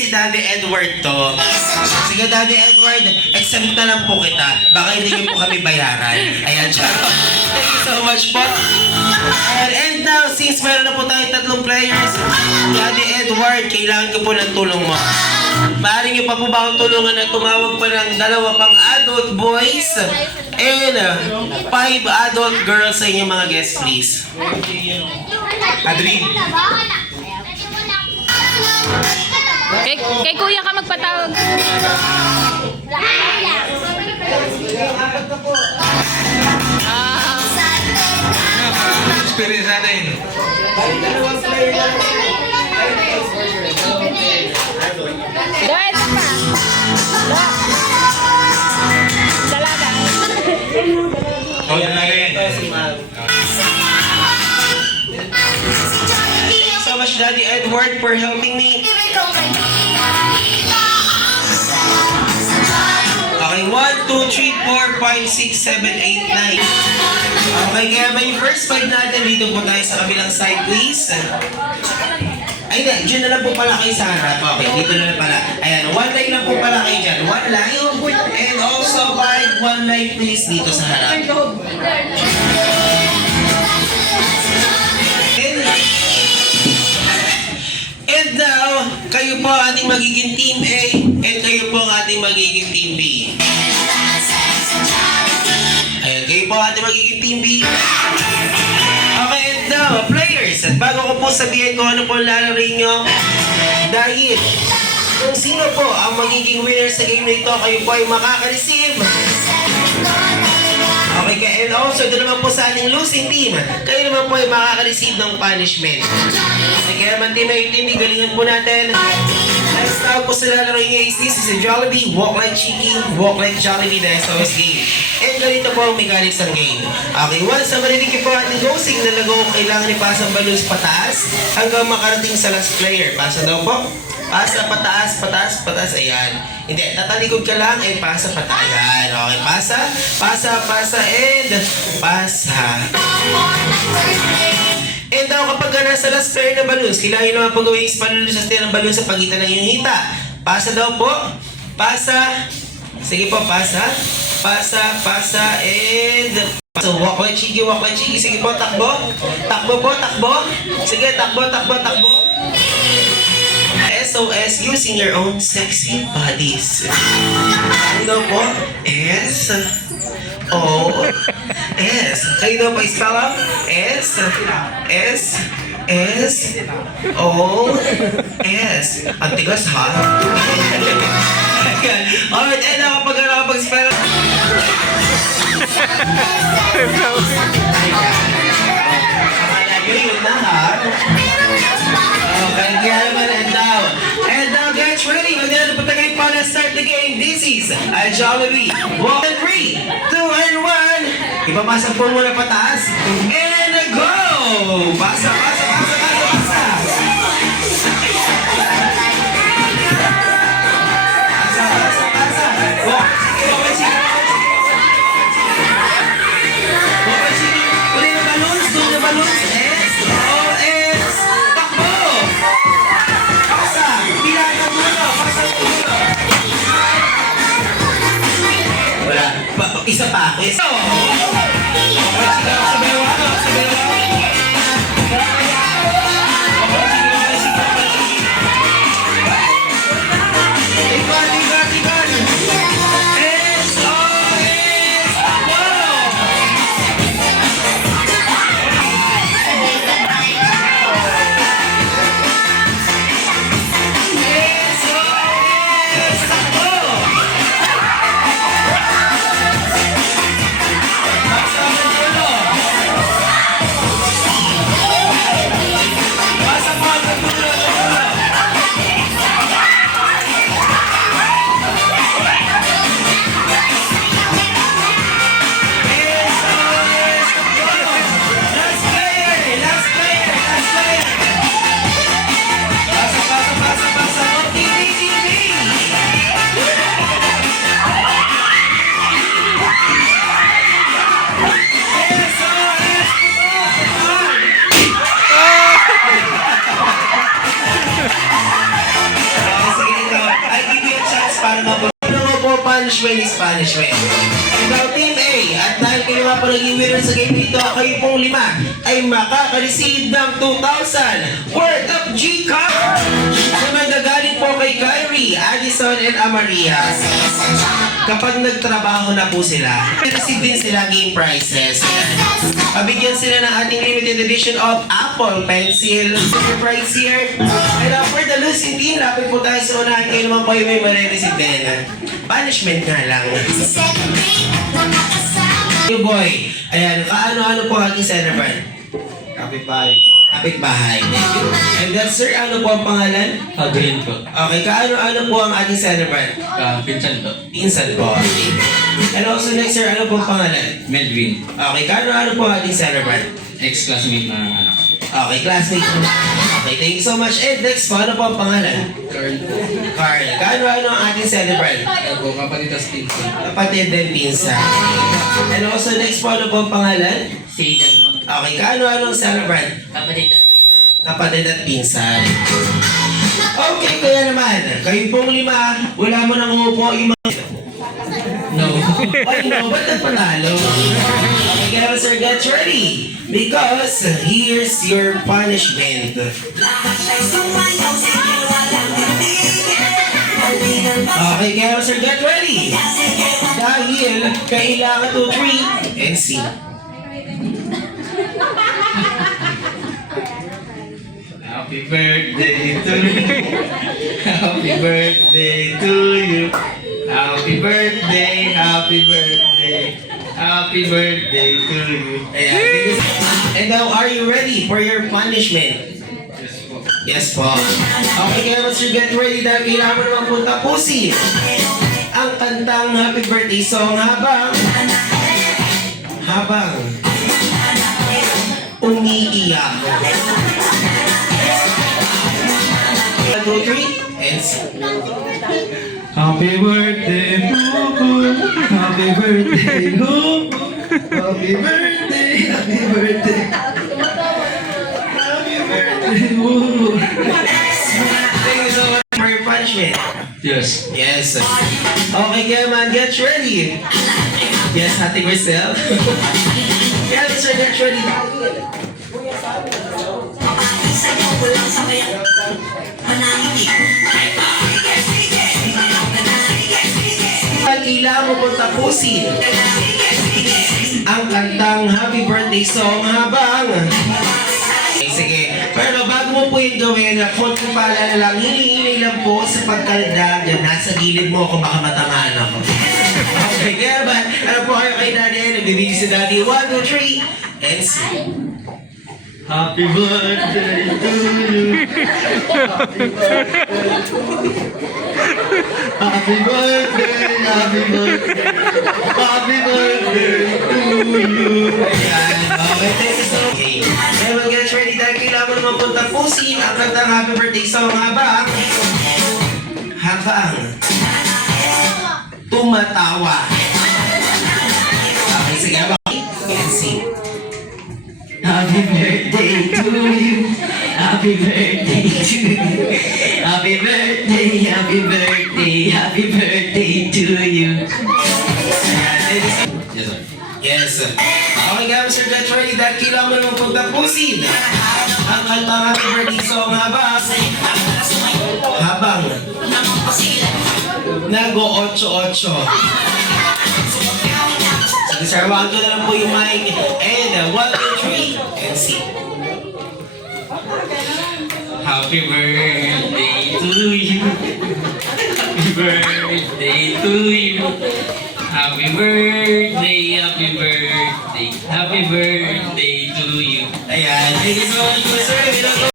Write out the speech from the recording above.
si Daddy Edward to. Sige, Daddy Edward, exempt na lang po kita. Baka hindi niyo po kami bayaran. Ayan, charot. Thank you so much po. And now, since meron na po tayong 3 players, Daddy Edward, kailangan ko po ng tulong mo. Maaari niyo pa po ba akong tulungan na tumawag pa ng 2 pang adult boys and 5 adult girls sa inyong mga guests, please? Adrin. Kay kuya ka magpatawag. Experience natin. Guys! Dalaga. Oh, yan lang yan. Thank you so much, Daddy Edward, for helping me. Okay, 1, 2, 3, 4, 5, 6, 7, 8, 9. Okay, kaya ba yung first 5 natin, dito po tayo sa kabilang side, please. Ay, hindi. Diyan na lang po pala kayo sa harap. Okay, dito na lang pala. Ayan, 1 line lang po pala kayo dyan. 1 line. And also, 1 line, please, dito sa harap. And now, kayo po ang ating magiging Team A and kayo po ang ating magiging Team B. Ayan, kayo po ang ating magiging Team B. Okay, and now, players, at bago ko po sabihin kung ano po ang lalaroin nyo, dahil kung sino po ang magiging winner sa game na ito, kayo po ay makaka-receive. Okay, and also, doon naman po sa ating losing team, kayo naman po ay makaka-receive ng punishment. Okay, kaya naman Team A, Team B, galingan po natin. Next tawag po sa lalaroin nyo is this is a Jollibee, Walk Like Cheeky, Walk Like Jollibee na SOS game. And ganito po ang mechanics ng game. Okay, once na marinig po ating go signal na go, kailangan ipasa ang balloons pataas hanggang makarating sa last player. Pasa daw po. Pasa, pataas, pataas, pataas. Ayan. Hindi, tatalikod ka lang and pasa, pataas. Ayan. Okay, pasa, pasa, pasa, and pasa. And daw kapag nasa last player na balloons, kailangan nyo naman pag-gawin yung panulus ng balloons sa pagitan ng iyong hita. Pasa daw po. Pasa. Sige po, pasa. Pasa, pasa, and... So, walk like cheeky, walk like cheeky. Sige po, takbo. Takbo po, takbo. Sige, takbo, takbo, takbo. SOS using your own sexy bodies. Ano daw po? S. O. S. Kayo daw pa spell out? S. S. S. O. S. Ang tigas ha? Alright, and ako pag-spell out. Yun na ha? Okay, kaya naman, and now get ready. Magdala po tayo para start the game. This is a Jollibee. 1, 3, 2, and 1. Ipapasa po muna pataas. And go! Pasa, pasa, pasa, pasa, pasa. Pasa, pasa, pasa. Walk, sige. Uli na balloons, doon na balloons. S, O, S. Takbo! Pasa! Bilang ang dulo! Pasa ang dulo! Wala. Isa pa. Isa. Okay, sige. Sabi mo ano? Sabi mo ano? para punishment is punishment. Ikaw, Team A, at dahil kayo nga po naging winner sa game dito, kayo pong 5 ay makaka-receive ng 2,000 worth of G-Card na manggagaling po kay Kyrie, Addison, and Amaria. Kapag nagtrabaho na po sila, receive din sila game prizes. Pabigyan sila ng ating limited edition of Apple Pencil. Surprise here. And for the losing team, lapit po tayo sa unahan. Kayo naman po yung may marireceive din. Punishment nga lang. Yung boy, ayan, kaano-ano po ang ating celebrant? Kapitbahay. Kapitbahay. And that sir, ano po ang pangalan? Green po. Okay, kaano-ano po ang ating celebrant? Pinsan po. Pinsan po. And also next sir, ano po ang pangalan? Melvin. Okay, kaano-ano po ang ating celebrant? Ex-classmate na anak. Okay, classmate. Okay, thank you so much. And next po, ano po ang pangalan? Carl po. Carl. Kaano-ano ang ating celebrant? Ako, kapatitas pinsan. Kapatid din pinsan. And also next po, ano po ang pangalan? Satan po. Okay, kaano-ano ang celebrant? Kapatitas pinsan. Kapatid at pinsan. Okay, kaya naman, kayo pong 5, wala mo nang umupo yung mga... No. Ay, no, ba't nagpatalo? Okay, kaya sir, get ready. Because here's your punishment. Okay, kaya sir, get ready. Dahil kailangan 2, 3, and see. Happy birthday to you. Happy birthday to you. Happy birthday, happy birthday. Happy birthday to you. Ayan. And now, are you ready for your punishment? Yes po. Yes po. Okay, kaya once you get ready, dahil kailangan mo naman punta pusin ang kantang happy birthday song habang umiiyak. 1, 2, 3, and Happy birthday, Bubu. Happy birthday, Bubu. Happy birthday, happy birthday. Happy birthday, Bubu. thank you so much for your punishment. Yes. Yes. Okay, kaya man, get ready. Yes, hating yourself. Kaya sir, get ready. Kailangan mo pong tapusin ang kantang happy birthday song habang... Okay, sige. Pero bago mo po yung gawin, konting paalala lang, hinihingi lang po sa pagkaldag dyan, nasa gilid mo kung baka matamaan ako. Okay, kaya ba? Ano po kayo kay Daddy? Nagbibigay si Daddy. 1, 2, 3, and see. Happy birthday to you. Happy birthday, happy birthday. Happy birthday to you. Ayan. Okay, thank you so much. Okay. Kaya man, get ready dahil kailangan mo naman pong tapusin ang kantang happy birthday song habang tumatawa. Okay, sige. And see. Happy birthday to you. Happy birthday to you. Happy birthday, happy birthday, happy birthday to you. Yes, sir. Yes. Okay, guys, sir, get ready dahil kailangan mo naman pong tapusin ang kantang happy birthday song habang nag-o-8-8. Sige, sir, wag ko na lang po yung mic. And 1, 2, 3, and see. Happy birthday to you. Happy birthday to you. Happy birthday, happy birthday, happy birthday to you. Ayan. Thank you so much, sir.